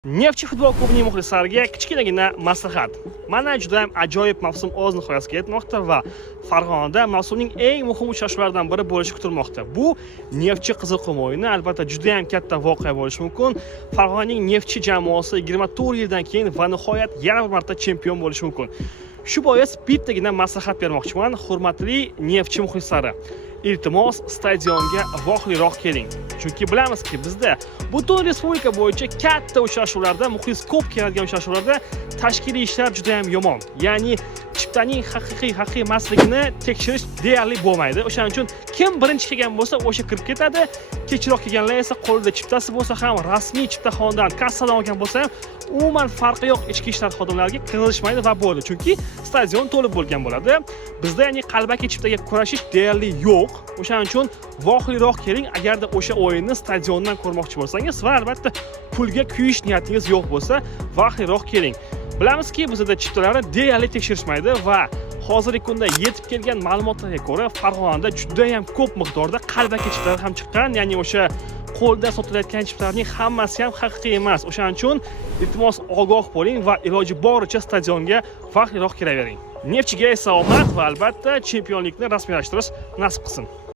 Neftchi futbol klubining muxlislariga kichkinagina maslahat. Mana juda ham ajoyib mavsum o'z nihoyasiga yetmoqda va Farg'onada mavsumning eng muhim uchrashuvlaridan biri bo'lishi kutilmoqda. Bu Neftchi Qizilqum o'yini albatta juda ham katta voqea bo'lishi mumkin. Farg'onaning Neftchi jamoasi 24 yildan keyin va nihoyat yana bir marta chempion bo'lishi mumkin. Shu bois bittagina maslahat bermoqchiman, hurmatli Neftchi muxlislari. Iltimos stadionga vohliroq keling. Chunki bilamizki, bizda butun respublika bo'yicha katta uchrashuvlarda, muxlis ko'p keladigan uchrashuvlarda tashkiliy ishlar juda ham yomon. Ya'ni chiptaning haqiqiy emasligini tekshirish deyarli bo'lmaydi. O'shaning uchun kim birinchi kelgan bo'lsa, o'sha kirib ketadi. Kechroq kelganlar esa qo'lida chiptasi bo'lsa ham, rasmiy chiptaxonadan kassadan olgan bo'lsa ham, umuman farqi yo'q ichki ishlar xodimlariga qirilishmaydi va bo'ldi. Chunki stadion to'lib bo'lgan bo'ladi. Bizda ya'ni qalbaki chiptaga kurashish deyarli yo'q. O'shaning uchun vohliroq keling agarda o'sha o'yinni stadiondan ko'rmoqchi bo'lsangiz va albatta pulga kuyish niyatingiz yo'q bo'lsa, vohliroq keling. Bilamizki, bizda chiptalarni deyarli tekshirishmaydi va hozirgi kunda yetib kelgan ma'lumotlarga ko'ra, Farg'onada juda ham ko'p miqdorda qalbaki chiptalar ham chiqqan, ya'ni o'sha qo'lda sotilayotgan chiptalarning hammasi ham haqiqiy emas. O'shaning uchun iltimos ogoh bo'ling va iloji boricha stadionga vaqtliroq kelavering. Neftchiga esa omad va albatta chempionlikni rasmiylashtirish nasib qilsin.